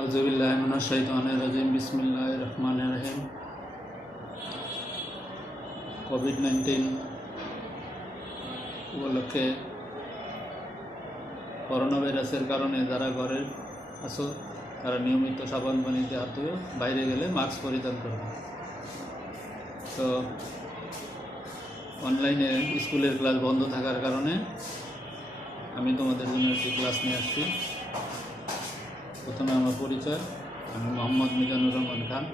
আউযুবিল্লাহি মিনাশ শাইতানির রাজিম বিসমিল্লাহির রহমানির রহিম। কোভিড-19 উপলক্ষে করোনা ভাইরাসের কারণে যারা ঘরে আছো তারা নিয়মিত সাবান পানিতে হাত ধুয়ে, বাইরে গেলে মাস্ক পরিধান করবে। তো অনলাইনে স্কুলের ক্লাস বন্ধ থাকার কারণে আমি তোমাদের জন্য একটি ক্লাস নিয়ে আসছি। প্রথমে আমার পরিচয়, আমি মোহাম্মদ মিজানুর রহমান খান,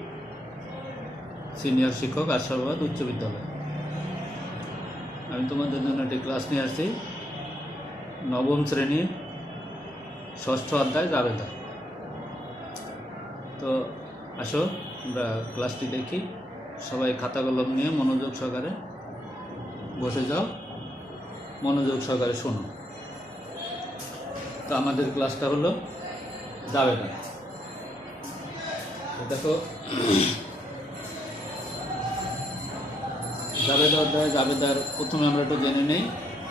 সিনিয়র শিক্ষক, আশরাফাবাদ উচ্চ বিদ্যালয়। আমি তোমাদের জন্য একটি ক্লাস নিয়ে আসছি, নবম শ্রেণীর 6ষ্ঠ অধ্যায় জাবেদা। তো আসো আমরা ক্লাসটি দেখি। সবাই খাতা কলম নিয়ে মনোযোগ সহকারে বসে যাও, মনোযোগ সহকারে শোনো। তো আমাদের ক্লাসটা হলো জাবেদা। দেখো, জাবেদা অধ্যায়, জাবেদার প্রথমে আমরা একটু জেনে নেই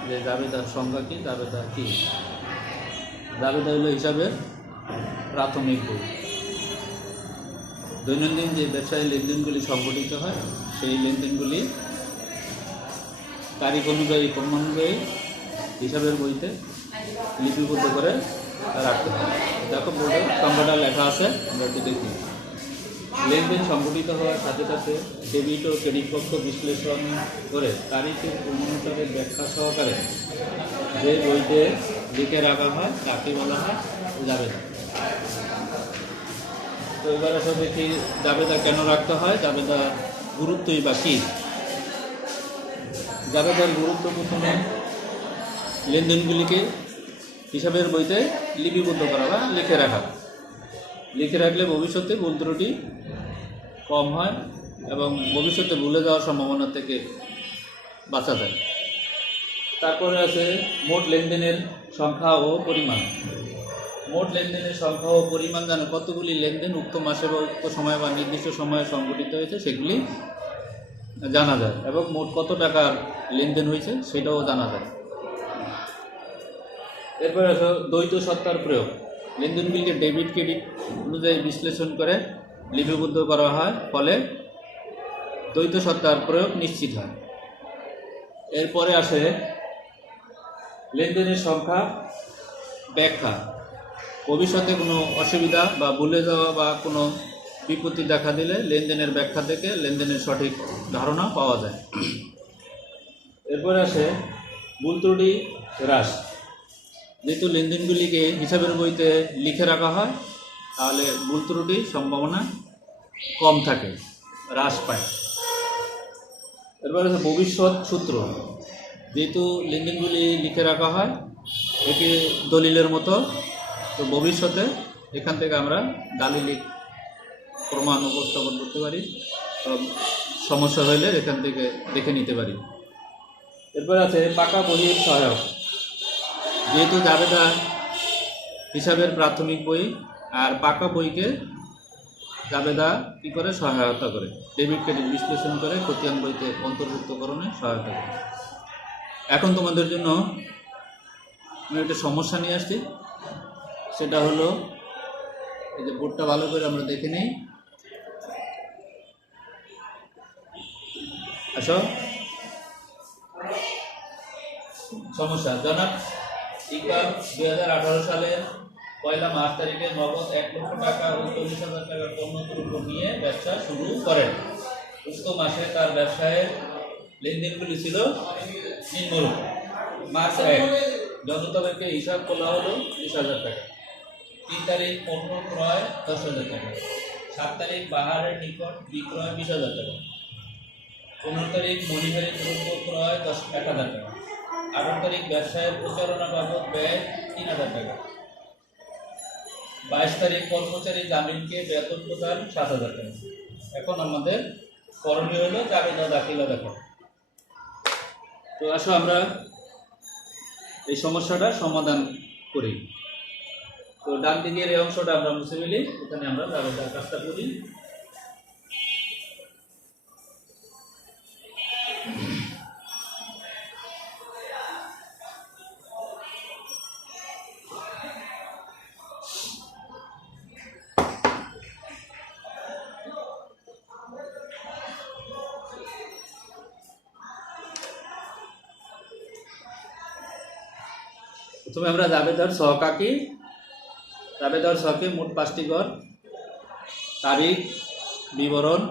যে জাবেদার সংজ্ঞা কী, জাবেদা কী। জাবেদা হলো হিসাবের প্রাথমিক বই। দৈনন্দিন যে ব্যবসায়ী লেনদেনগুলি সংঘটিত হয়, সেই লেনদেনগুলি তারিখ অনুযায়ী, ক্রমানুযায়ী হিসাবের বইতে লিপিবদ্ধ করে রাখতে হয়। দেখো বোর্ডে সংখ্যাটা লেখা আছে, আমরা একটু দেখি। লেনদেন সংঘটিত হওয়ার সাথে সাথে ডেবিট ও ক্রেডিট পক্ষ বিশ্লেষণ করে তারিখের অনুসারে ব্যাখ্যা সহকারে যে বইতে লিখে রাখা হয় তাকে বলা হয় জাবেদা। তো এবার আসলে দেখি জাবেদা কেন রাখতে হয়, জাবেদা গুরুত্বই বা কী। জাবেদার গুরুত্ব প্রথমে লেনদেনগুলিকে হিসাবের বইতে লিপিবদ্ধ করা বা লিখে রাখা। লিখে রাখলে ভবিষ্যতে ভুল ত্রুটি কম হয় এবং ভবিষ্যতে ভুলে যাওয়ার সম্ভাবনা থেকে বাঁচা যায়। তারপরে আছে মোট লেনদেনের সংখ্যা ও পরিমাণ। মোট লেনদেনের সংখ্যা ও পরিমাণ জানা, কতগুলি লেনদেন উক্ত মাসে বা উক্ত সময় বা নির্দিষ্ট সময়ে সংঘটিত হয়েছে সেগুলি জানা যায় এবং মোট কত টাকার লেনদেন হয়েছে সেটাও জানা যায়। এরপরে আছে দ্বৈত সত্তার প্রয়োগ। লেনদেনগুলিকে ডেবিট ক্রেডিট অনুযায়ী বিশ্লেষণ করে লিপিবদ্ধ করা হয়, ফলে দ্বৈত সত্তার প্রয়োগ নিশ্চিত হয়। এরপরে আসে লেনদেনের সংখ্যা ব্যাখ্যা। ভবিষ্যতে কোনো অসুবিধা বা ভুলে যাওয়া বা কোনো বিপত্তি দেখা দিলে লেনদেনের ব্যাখ্যা থেকে লেনদেনের সঠিক ধারণা পাওয়া যায়। এরপরে আসে ভুল ত্রুটি হ্রাস। যেহেতু লেনদেনগুলিকে হিসাবের বইতে লিখে রাখা হয়, তাহলে ভুল ত্রুটির সম্ভাবনা কম থাকে, হ্রাস পায়। এরপরে আছে ভবিষ্যৎ সূত্র। যেহেতু লেনদেনগুলি লিখে রাখা হয়, এটি দলিলের মতো, তো ভবিষ্যতে এখান থেকে আমরা দালিলিক প্রমাণ উপস্থাপন করতে পারি, সমস্যা হলে এখান থেকে দেখে নিতে পারি। এরপর আছে পাকা বইয়ের সহায়ক। যেহেতু জাবেদা হিসাবের প্রাথমিক বই, আর পাকা বইকে জাবেদা কী করে সহায়তা করে, ডেবিট ক্রেডিট বিশ্লেষণ করে খতিয়ান বইতে অন্তর্ভুক্তকরণে সহায়তা করে। এখন তোমাদের জন্য আমি একটা সমস্যা নিয়ে আসছি, সেটা হলো এই যে বোর্ডটা ভালো করে আমরা দেখে নিই। আসো, সমস্যা। জনাব ইকবাল 2018 সালের 1 মার্চ তারিখে নগদ 1 লক্ষ টাকা ও 40,000 টাকার পণ্যদ্রব্য নিয়ে ব্যবসা শুরু করেন। উক্ত মাসে তার ব্যবসায়ের লেনদেনগুলি ছিল নিম্নরূপ। মার্চ 1, জনতাকে হিসাব খোলা হলো 30,000 টাকা। 3 তারিখ পণ্য ক্রয় 10,000 টাকা। 7 তারিখ বাহারের নিকট বিক্রয় 20,000 টাকা। 15 তারিখ মনিহারি দ্রব্য ক্রয় 1,000 টাকা। 18 তারিখ ব্যবসায়ের প্রচারণা বাবদ ব্যয় 3,000 টাকা। 22 তারিখ কর্মচারী জামিনকে বেতন প্রদান 7,000 টাকা। এখন আমাদের করণীয় হলো জাবেদা দাখিলা দেখা। তো আসো আমরা এই সমস্যাটা সমাধান করি। তো ডান দিকের এই অংশটা আমরা মুছে ফেলি, এখানে আমরা জাবেদার কাজটা করি। প্রথমে আমরা জাবেদার সহক আঁকি। জাবেদার সহকে মোট 5টি ঘর, তারিখ, বিবরণ,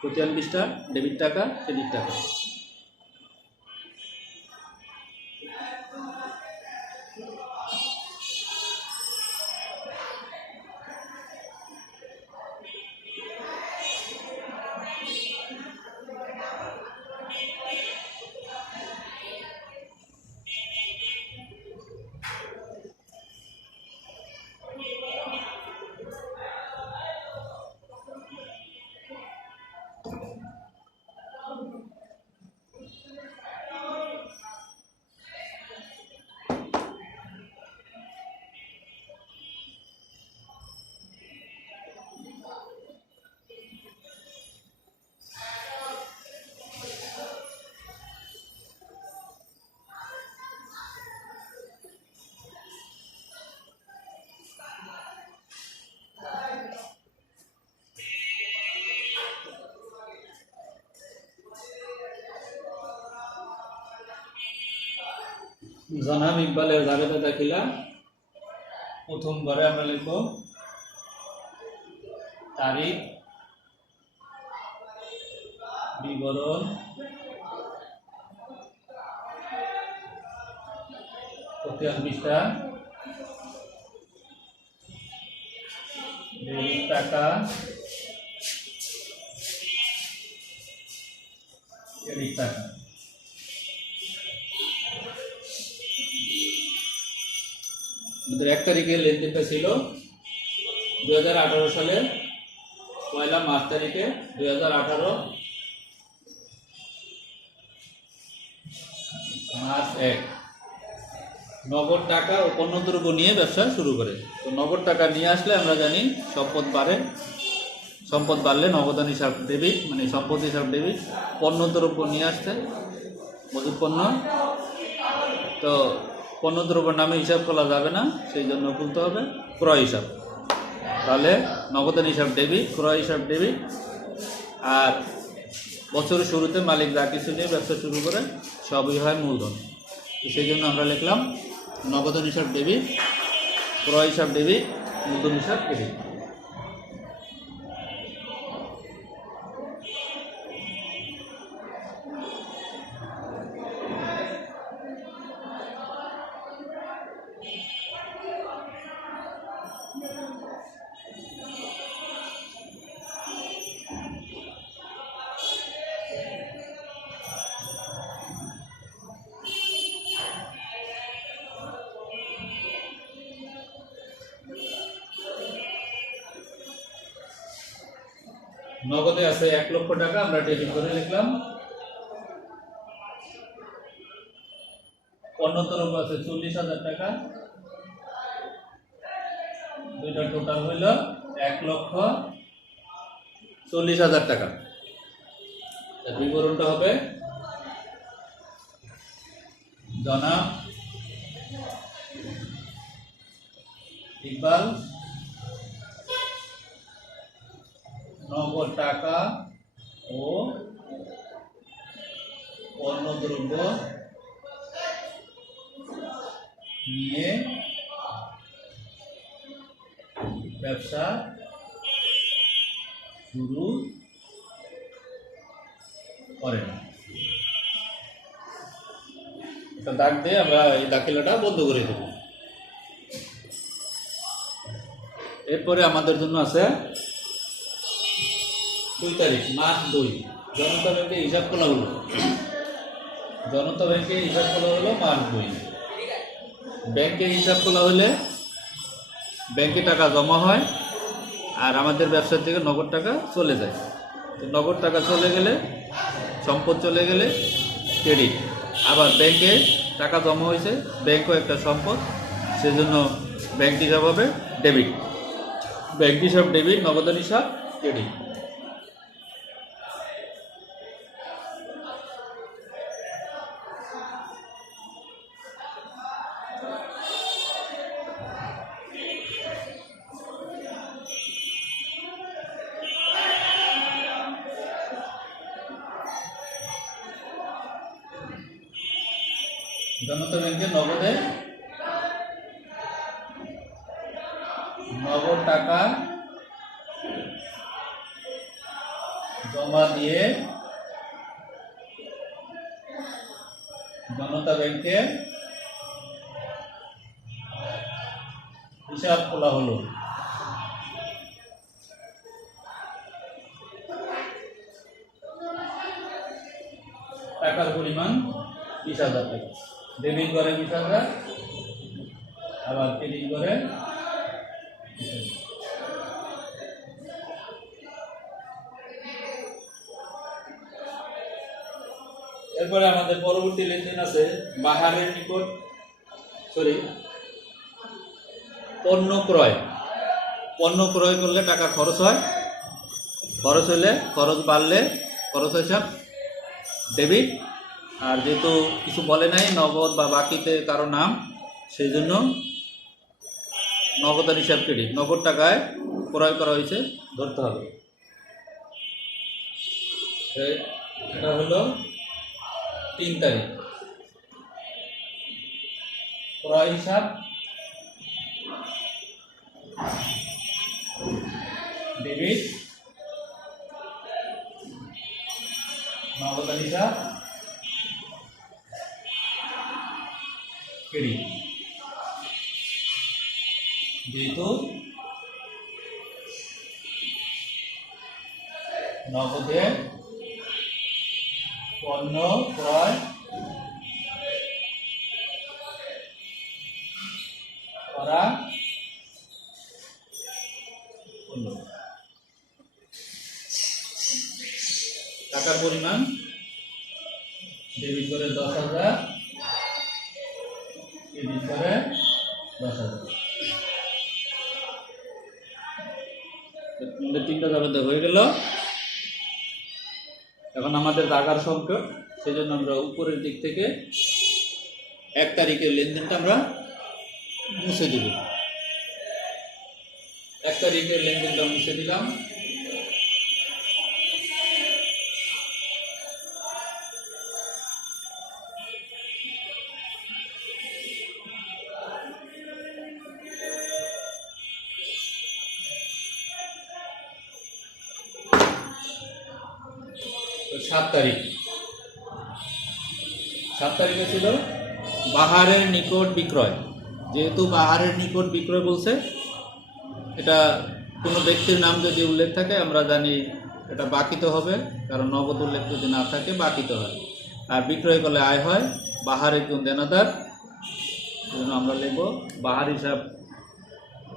খতিয়ান পৃষ্ঠা, ডেবিট টাকা, ক্রেডিট টাকা। জনাব ইকবালের জাবেদা দাখিলা। প্রথম ঘরে আমরা লিখব তারিখ, বিবরণ, খতিয়ান পৃষ্ঠা, ডেবিট টাকা, ক্রেডিট টাকা। আমাদের 1 তারিখে লেনদেনটা ছিল 2018 সালে 1 মার্চ তারিখে 2018 মার্চ 1 নগদ টাকা ও পণ্যদ্রব্য নিয়ে ব্যবসা শুরু করে। তো নগদ টাকা নিয়ে আসলে আমরা জানি সম্পদ বাড়ে, সম্পদ বাড়লে নগদান হিসাব ডেবিট, মানে সম্পদ হিসাব ডেবিট। পণ্যদ্রব্য নিয়ে আসতে মজুদ পণ্য, তো পণ্যদ্রব্যের নামে হিসাব খোলা যাবে না, সেই জন্য খুলতে হবে ক্রয় হিসাব। তাহলে নগদান হিসাব ডেবিট, ক্রয় হিসাব ডেবিট। আর বছরের শুরুতে মালিক যা কিছু নিয়ে ব্যবসা শুরু করে সবই হয় মূলধন। সেই জন্য আমরা লিখলাম নগদান হিসাব ডেবিট, ক্রয় হিসাব ডেবিট, মূলধন হিসাব ক্রেডিট। নগদে আছে 1 লক্ষ টাকা, আমরা ডেবিট করে লিখলাম। পণ্যদ্রব্য আছে 40,000 টাকা, দুইটা টোটাল হইল 1,40,000 টাকা। বিবরণটা হবে জনাব ইকবাল নগদ টাকা ও পণ্যদ্রব্য নিয়ে ব্যবসা শুরু করেন। এটা দাগ দিয়ে আমরা এই দাখিলাটা বন্ধ করে দেব। এরপরে আমাদের জন্য আছে 2 তারিখ মার্চ 2, জনতা ব্যাংকে হিসাব খোলা হলো। জনতা ব্যাংকে হিসাব খোলা হলো মার্চ 2। ব্যাংকে হিসাব খোলা হলে ব্যাংকে টাকা জমা হয় আর আমাদের ব্যবসা থেকে নগদ টাকা চলে যায়। তো নগদ টাকা চলে গেলে, সম্পদ চলে গেলে ক্রেডিট। আবার ব্যাংকে টাকা জমা হয়েছে, ব্যাংকও একটা সম্পদ, সেজন্য ব্যাংক হিসাব হবে ডেবিট। ব্যাংক হিসাব ডেবিট, নগদান হিসাব ক্রেডিট। জনতা ব্যাংকে নগদে নগদ টাকা জমা দিয়ে জনতা ব্যাংকে হিসাব খোলা হলো। টাকার পরিমাণ 20,000 টাকা। ডেবিট করে 20,000, আবার ক্রেডিট করে 20,000। এরপরে আমাদের পরবর্তী লেনদেন আছে বাহারের নিকট পণ্য ক্রয়। পণ্য ক্রয় করলে টাকা খরচ হয়, খরচ হলে খরচ বাড়লে খরচ হিসাব ডেবিট। আর যেহেতু কিছু বলে নাই নগদ বা বাকিতে কারো নাম, সেই জন্য নগদান হিসাব ক্রেডিট। নগদ টাকায় ক্রয় করা হয়েছে ধরতে হবে। এটা হলো 3 তারিখ ক্রয় হিসাব ডেবিট, নগদান হিসাব ক্রেডিট। যেহেতু নগদে পণ্য ক্রয় করা হলো। টাকার পরিমাণ ডেবিট করে 10,000, ক্রেডিট করে 10,000। 3টা জবাব হয়ে গেল। এখন আমাদের টাকার সংকট, সেই জন্য আমরা উপরের দিক থেকে 1 তারিখের লেনদেনটা আমরা মুছে দিব। 1 তারিখের লেনদেনটা মুছে দিলাম। তো 7 তারিখে ছিল বাহারের নিকট বিক্রয়। যেহেতু বাহারের নিকট বিক্রয় বলছে, এটা কোনো ব্যক্তির নাম যদি উল্লেখ থাকে আমরা জানি এটা বাকিতে হবে, কারণ নগদ উল্লেখ যদি না থাকে বাকিতে হয়। আর বিক্রয় করলে আয় হয়। বাহার একজন দেনাদার, সেজন্য আমরা লিখব বাহার হিসাব,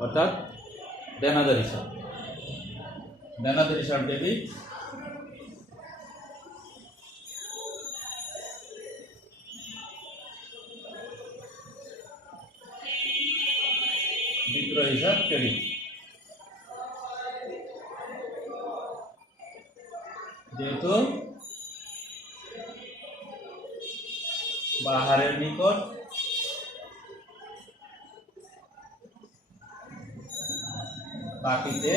অর্থাৎ দেনাদার হিসাব। দেনাদার হিসাব ডেবিট, বিক্রয় হিসাব ক্রেডিট। যেহেতু বাহারের নিকট বাকিতে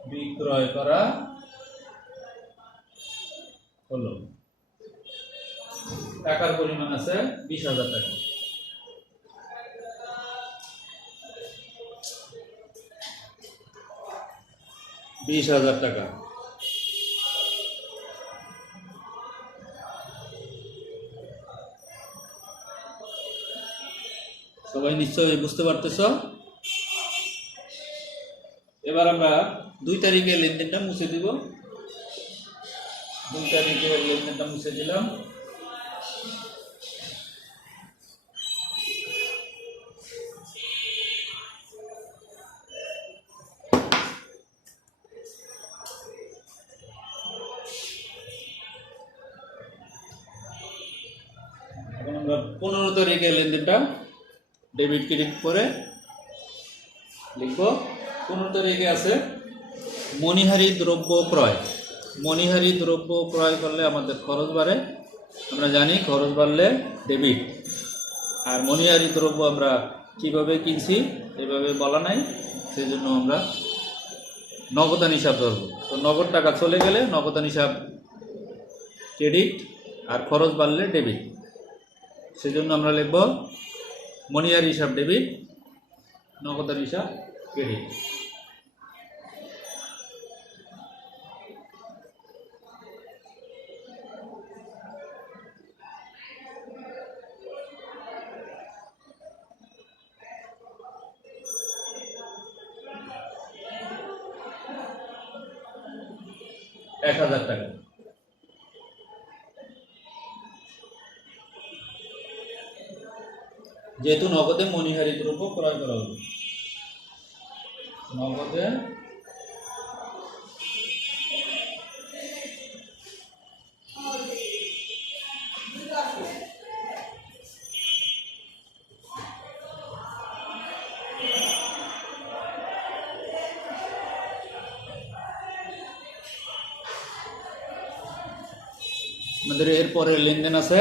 বিক্রয় করা হলো। টাকার পরিমাণ আছে 20,000 টাকা। টাকা। সবাই নিশ্চয়ই বুঝতে পারতেছ। এবার আমরা 2 তারিখের লেনদেনটা মুছে দিব। 2 তারিখের লেনদেনটা মুছে দিলাম। এখন আমরা 15 তারিখের লেনদেনটা ডেবিট ক্রেডিট করে লিখব। 15 তারিখে আছে মণিহারি দ্রব্য ক্রয়। মণিহারি দ্রব্য ক্রয় করলে আমাদের খরচ বাড়ে, আমরা জানি খরচ বাড়লে ডেবিট। আর মণিহারি দ্রব্য আমরা কিভাবে কিনছি এভাবে বলা নাই, সেই জন্য আমরা নগদান হিসাব ধরব। তো নগদ টাকা চলে গেলে নগদান হিসাব ক্রেডিট, আর খরচ বাড়লে ডেবিট। সেজন্য আমরা লিখব মণিহারি হিসাব ডেবিট, নগদান হিসাব ক্রেডিট। ৳১,০০০। যেহেতু নগদে মণিহারি দ্রব্য ক্রয় করা হলো, নগদে আমাদের এরপরের লেনদেন আছে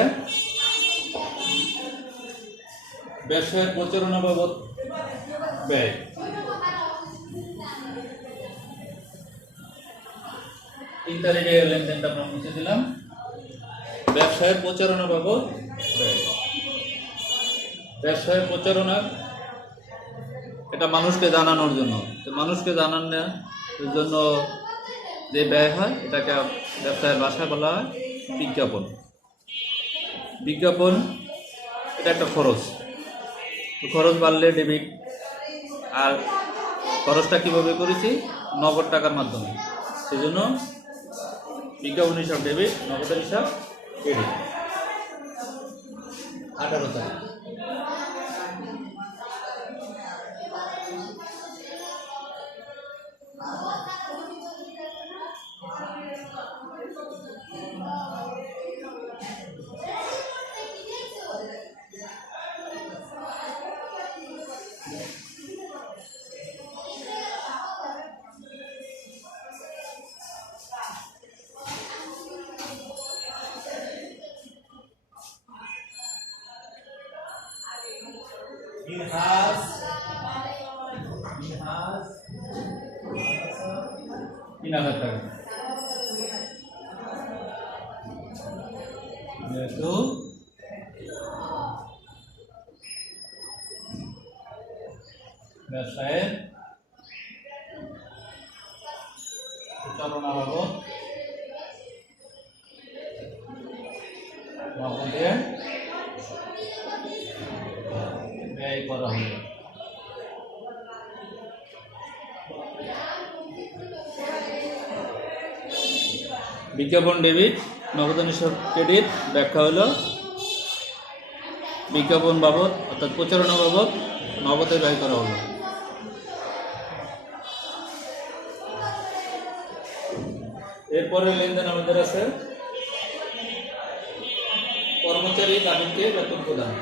ব্যবসায়ের প্রচারণা বাবদ ব্যয়। 3 তারিখে লেনদেনটা আমরা মুছে দিলাম। ব্যবসায়ের প্রচারণা বাবদ ব্যয়। ব্যবসায়ের প্রচারণা এটা মানুষকে জানানোর জন্য, তো মানুষকে জানানোর জন্য যে ব্যয় হয় এটাকে ব্যবসায়ের ভাষায় বলা হয় বিজ্ঞাপন। বিজ্ঞাপন এটা একটা খরচ, তো খরচ বাড়লে ডেবিট। আর খরচটা কীভাবে করেছি? নগদ টাকার মাধ্যমে, সেজন্য বিজ্ঞাপন হিসাব ডেবিট, নগদের হিসাব ক্রেডিট। 18 তারিখ। ৳3,000। যেহেতু ব্যবসায়ের প্রচারণা বাবদ নগদে ব্যয় করা হলো। বিজ্ঞাপন ডেবিট, নগদান হিসাব ক্রেডিট। ব্যাখ্যা হলো বিজ্ঞাপন বাবদ অর্থাৎ প্রচারণা বাবদ নগদে ব্যয় করা হলো। এরপরে লেনদেন আমাদের আছে কর্মচারী দাবিকে বেতন প্রদান।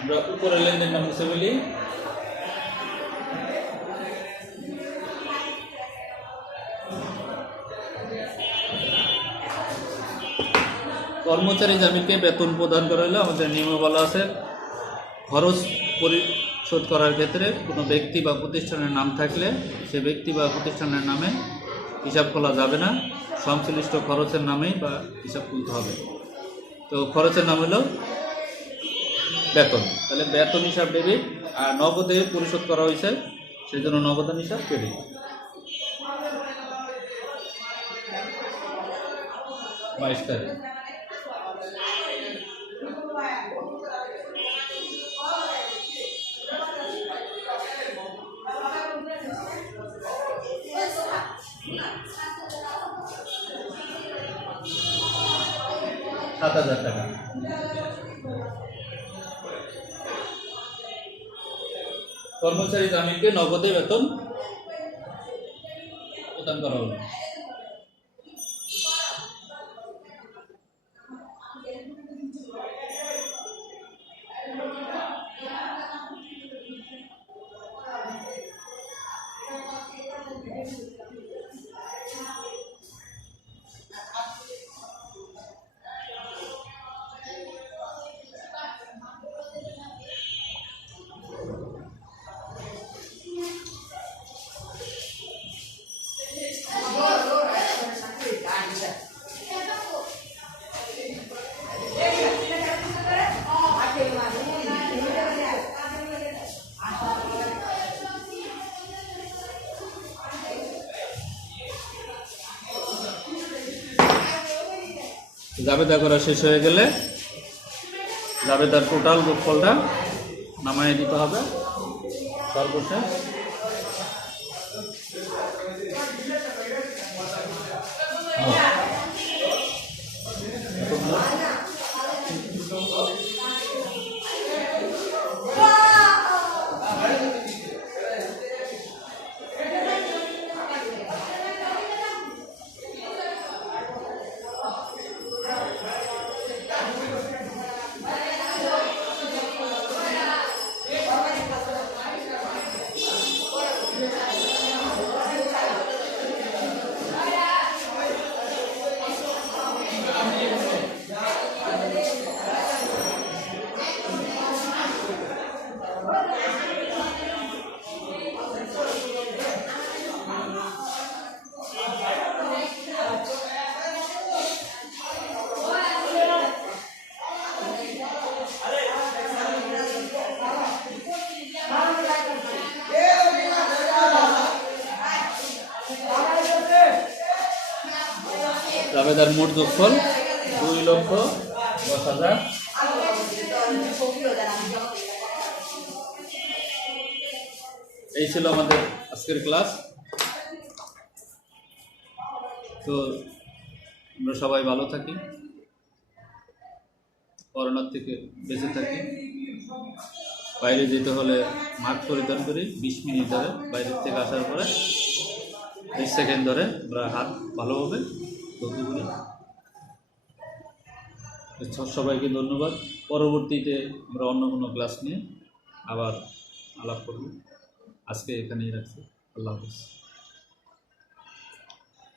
আমরা উপরের লেনদেনটা মুছে ফেলি। কর্মচারী জামিনকে বেতন প্রদান করা হলে আমাদের নিয়মে বলা আছে খরচ পরিশোধ করার ক্ষেত্রে কোনো ব্যক্তি বা প্রতিষ্ঠানের নাম থাকলে সে ব্যক্তি বা প্রতিষ্ঠানের নামে হিসাব খোলা যাবে না, সংশ্লিষ্ট খরচের নামেই বা হিসাব খুলতে হবে। তো খরচের নাম হলো বেতন, তাহলে বেতন হিসাব ডেবিট আর নগদে পরিশোধ করা হয়েছে সেই জন্য নগদান হিসাব ক্রেডিট। 22 তারিখ। ৳7,000। কর্মচারী জামিনকে নগদে বেতন প্রদান করা হলো। জাবেদা করা শেষ হয়ে গেলে জাবেদার টোটাল যোগফলটা নামায় দিতে হবে সর্বশেষ। জাবেদার মোট যোগফল 2,10,000। এই ছিল আমাদের আজকের ক্লাস। তো আমরা সবাই ভালো থাকি, করোনার থেকে বেঁচে থাকি। বাইরে যেতে হলে মাস্ক পরিধান করি, 20 মিনিট ধরে বাইরের থেকে আসার পরে 20 সেকেন্ড ধরে আমরা হাত ভালোভাবে ধুতে করি। সবাইকে ধন্যবাদ। পরবর্তীতে আমরা অন্য কোনো ক্লাস নিয়ে আবার আলাপ করব। আজকে এখানেই রাখছি। আল্লাহ হাফেজ।